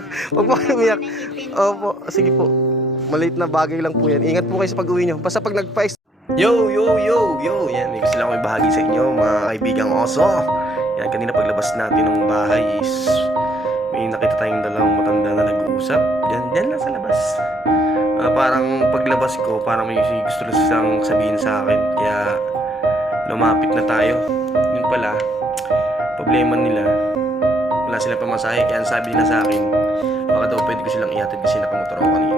Huwag po kayo umiyak. Opo, sige po. Maliit na bagay lang po yan. Ingat po kayo sa pag-uwi nyo. Basta pag nagpa Yo, yo, yo, yo. Yan, may gusto lang ako ibahagi sa inyo, mga kaibigang oso. Yan, kanina paglabas natin ng bahay is may nakita tayong dalawang matanda na nag-uusap. Diyan, diyan lang sa labas. Ah, parang paglabas ko, parang may gusto lang silang sabihin sa akin. Kaya lumapit na tayo. Yun pala, problema nila, wala silang pamasahe. Kaya ang sabi nila sa akin, baka daw pwede ko silang ihatid kasi nakamotor ako kanina.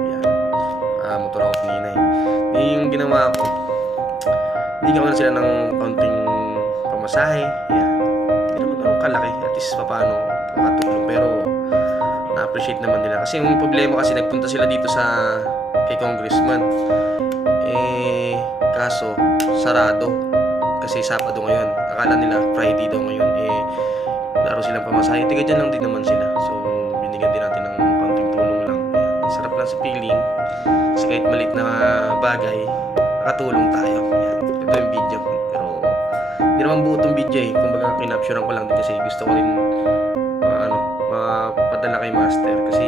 Yan. Ah, motor ako kanina eh. Yung yung ginawa ko, hindi ko na sila ng kaunting pamasahe. Yan. Hindi naman kalaki. At least paano makatulong. Pero na-appreciate naman nila. Kasi yung problema kasi nagpunta sila dito sa kay congressman. Eh, kaso, sarado. Kasi Sabado ngayon. Akala nila Friday daw ngayon. Eh, laro silang pamasahe. Tiga dyan lang din naman sila. So, binigyan din natin ng kaunting tulong lang. Ayan. Sarap lang sa feeling. Kasi kahit malit na bagay, nakatulong tayo. Ayan. Ito yung video. Pero, hindi naman buo itong video eh. Kumbaga, kinapturean ko lang din kasi gusto ko rin ma- ano, mapadala kay Master. Kasi,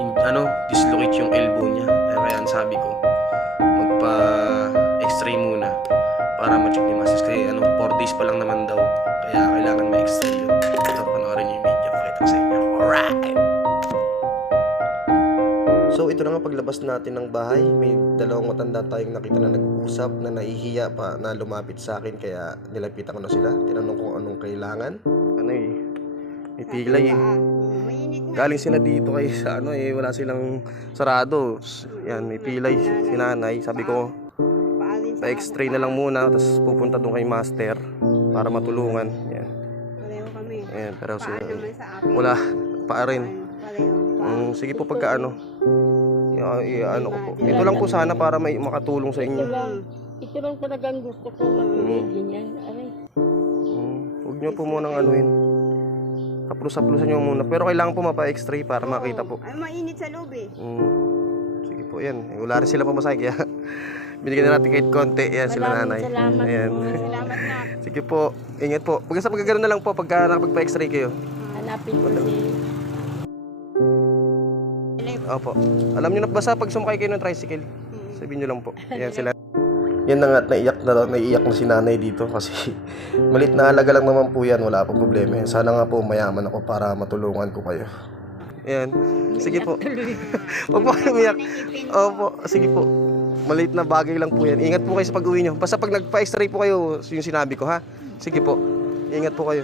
in, ano, dislocate yung elbow niya. Kaya kaya ang sabi ko, magpa para ma-check ni Master. Kasi ano, 4 days pa lang naman daw. Kaya kailangan ma-x-ray yun. Ito, panoorin yung video. Pakita ko sa inyo. Alright! So ito na nga paglabas natin ng bahay, may dalawang matanda tayong nakita na nag-uusap na nahihiya pa na lumapit sa akin kaya nilapitan ko na sila. Tinanong kung anong kailangan. Ano eh, may pilay eh. Galing sila dito kay sa ano eh, wala silang sarado. Yan, may pilay si nanay. Sabi ko, Sa pa-x-ray na lang muna, tapos pupunta doon kay master para matulungan. Yan, Pareho kami. yan, pero sila, Paan naman sa akin. wala pa rin. Pareho. Mm, sige po pagka ano, ano ko po. Ito lang po sana para may makatulong sa inyo. Ito lang. Ito lang talagang gusto ko mag-uwi ganyan. Aray. Mm, huwag nyo po munang anuin. Kaplus-aplusan nyo muna. Pero kailangan po mapa-x-ray para makita po. Ay, mainit sa loob eh. Mm, sige po, yan. Wala rin sila pamasahe kaya binigyan na natin kahit konti. Yan sila nanay. salamat Ayan. po. Salamat na. Sige po, ingat po. Pagka sa pagkagano na lang po pagka nakapagpa-x-ray kayo. Hanapin ko si... Opo. Alam nyo na basta pag sumakay kayo ng tricycle. Sabihin nyo lang po. Yan sila. Yan na nga, at naiyak na, naiiyak na si nanay dito kasi malit na halaga lang naman po yan, wala pong problema. Sana nga po mayaman ako para matulungan ko kayo. Yan. Sige po. Huwag po umiyak. Opo, sige po. Maliit na bagay lang po yan. Ingat po kayo sa pag-uwi nyo. Basta pag nagpa-x-ray po kayo, yung sinabi ko ha. Sige po. Ingat po kayo.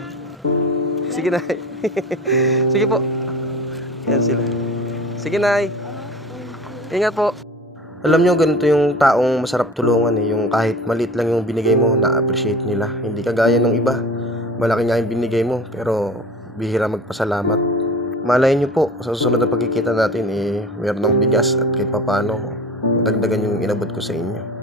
Sige na. sige po. Yan sila. Sige nay. Ingat po. Alam nyo, ganito yung taong masarap tulungan eh. Yung kahit maliit lang yung binigay mo, na-appreciate nila. Hindi kagaya ng iba. Malaki nga yung binigay mo, pero bihira magpasalamat. Malay nyo po, sa susunod na pagkikita natin eh, mayroon ng bigas at kahit papano, madagdagan yung inabot ko sa inyo.